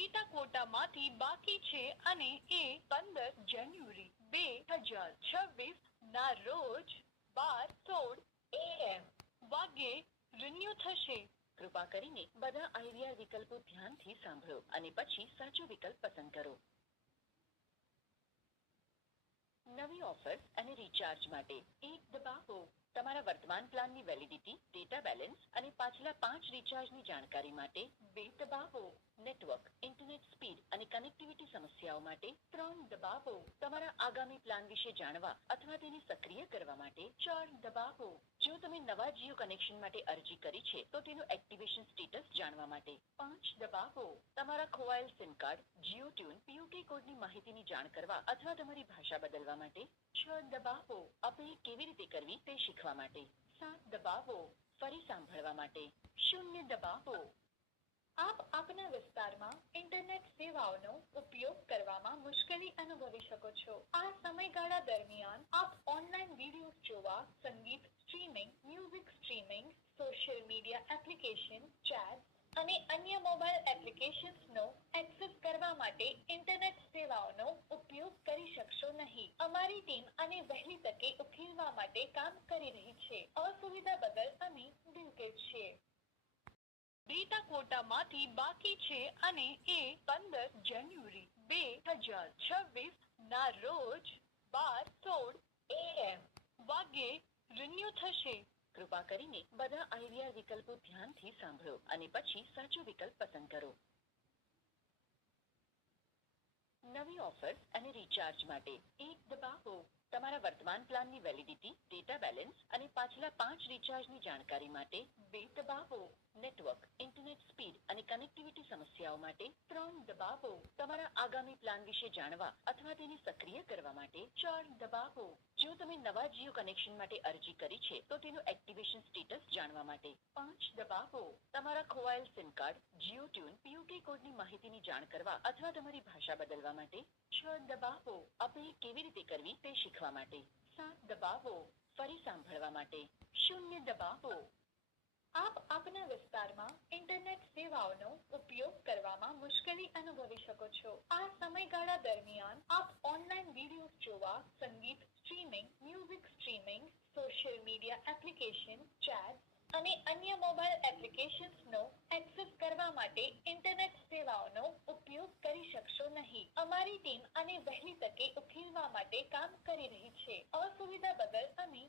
Data ક્વોટામાંથી બાકી છે અને એ 15 જાન્યુઆરી 2026 ના રોજ 12:16 AM વાગ્યે રિન્યુ થશે. કૃપા કરીને બધા આઈવીઆર વિકલ્પો ધ્યાનથી સાંભળો અને પછી સાચો વિકલ્પ પસંદ કરો. નવી ઓફર્સ અને રિચાર્જ માટે 1 દબાવો. તમારા વર્તમાન પ્લાનની વેલિડિટી, ડેટા બેલેન્સ અને પાછલા 5 રિચાર્જની જાણકારી માટે 2 દબાવો. નેટવર્ક, ઇન્ટરનેટ સ્પીડ અને કનેક્ટિવિટી સમસ્યાઓ માટે 3 દબાવો. તમારા આગામી પ્લાન વિશે જાણવા અથવા તેને સક્રિય કરવા માટે 4 દબાવો. જો તમે નવા જીઓ કનેક્શન માટે અરજી કરી છે તો તેનું એક્ટિવેશન સ્ટેટસ જાણવા માટે 5 દબાવો. તમારા ખોવાયેલ સિમ કાર્ડ, જીઓ ટ્યુન, પીયુકે કોડની માહિતીની જાણ કરવા અથવા તમારી ભાષા બદલવા માટે 6 દબાવો. અપીલ કેવી રીતે કરવી તે શીખવા માટે 7 દબાવો. ફરી સાંભળવા માટે 0 દબાવો. આપ આપના વિસ્તારમાં ઇન્ટરનેટ સેવાઓનો ઉપયોગ કરવામાં મુશ્કેલી અનુભવી શકો છો. આ સમયગાળા દરમિયાન આપ ઓનલાઈન વિડીયો જોવા, સંગીત streaming, music streaming, social media application, chat અને અન્ય મોબાઈલ એપ્લિકેશન્સનો એક્સેસ કરવા માટે ઇન્ટરનેટ સેવાઓનો ઉપયોગ કરી શકશો નહીં. અમારી ટીમ આને વહેલી તકે ઉકેલવા માટે કામ કરી રહી છે. અસુવિધા બદલ અમે દિલગીર છીએ. ડેટા ક્વોટામાંથી બાકી છે અને એ 15 જાન્યુઆરી 2026 ના રોજ 12:16 AM વાગ્યે રિન્યુ થશે. કૃપા કરીને બધા આઈવીઆર વિકલ્પો ધ્યાનથી સાંભળો અને પછી સાચો વિકલ્પ પસંદ કરો. નવી ઓફર્સ અને રિચાર્જ માટે 1 દબાવો. તમારા વર્તમાન પ્લાનની વેલિડિટી, ડેટા બેલેન્સ અને પાછલા 5 રિચાર્જની જાણકારી માટે 2 દબાવો. નેટવર્ક, ઇન્ટરનેટ સ્પીડ અને કનેક્ટિવિટી સમસ્યાઓ માટે 3 દબાવો. તમારા આગામી પ્લાન વિશે જાણવા અથવા તેને સક્રિય કરવા માટે 4 દબાવો. જો તમે નવા જીઓ કનેક્શન માટે અરજી કરી છે તો તેનું એક્ટિવેશન સ્ટેટસ જાણવા માટે 5 દબાવો. તમારા ખોવાયેલ સિમ કાર્ડ, જીઓ ટ્યુન, પીયુકે કોડની માહિતીની જાણ કરવા અથવા તમારી ભાષા બદલવા માટે 6 દબાવો. અપીલ કેવી રીતે કરવી તે શીખવા માટે 7 દબાવો. ફરી સાંભળવા માટે 0 દબાવો. આપ આપના વિસ્તારમાં ઇન્ટરનેટ સેવાઓનો ઉપયોગ કરવામાં મુશ્કેલી અનુભવી શકો છો. આ સમયગાળા દરમિયાન આપ ઓનલાઈન વિડીયો જોવા, સંગીત streaming, music streaming, social media application, chat અને અન્ય મોબાઈલ એપ્લિકેશન્સનો એક્સેસ કરવા માટે ઇન્ટરનેટ સેવાઓનો ઉપયોગ કરી શકશો નહીં. અમારી ટીમ આને વહેલી તકે ઉકેલવા માટે કામ કરી રહી છે. અસુવિધા બદલ અમે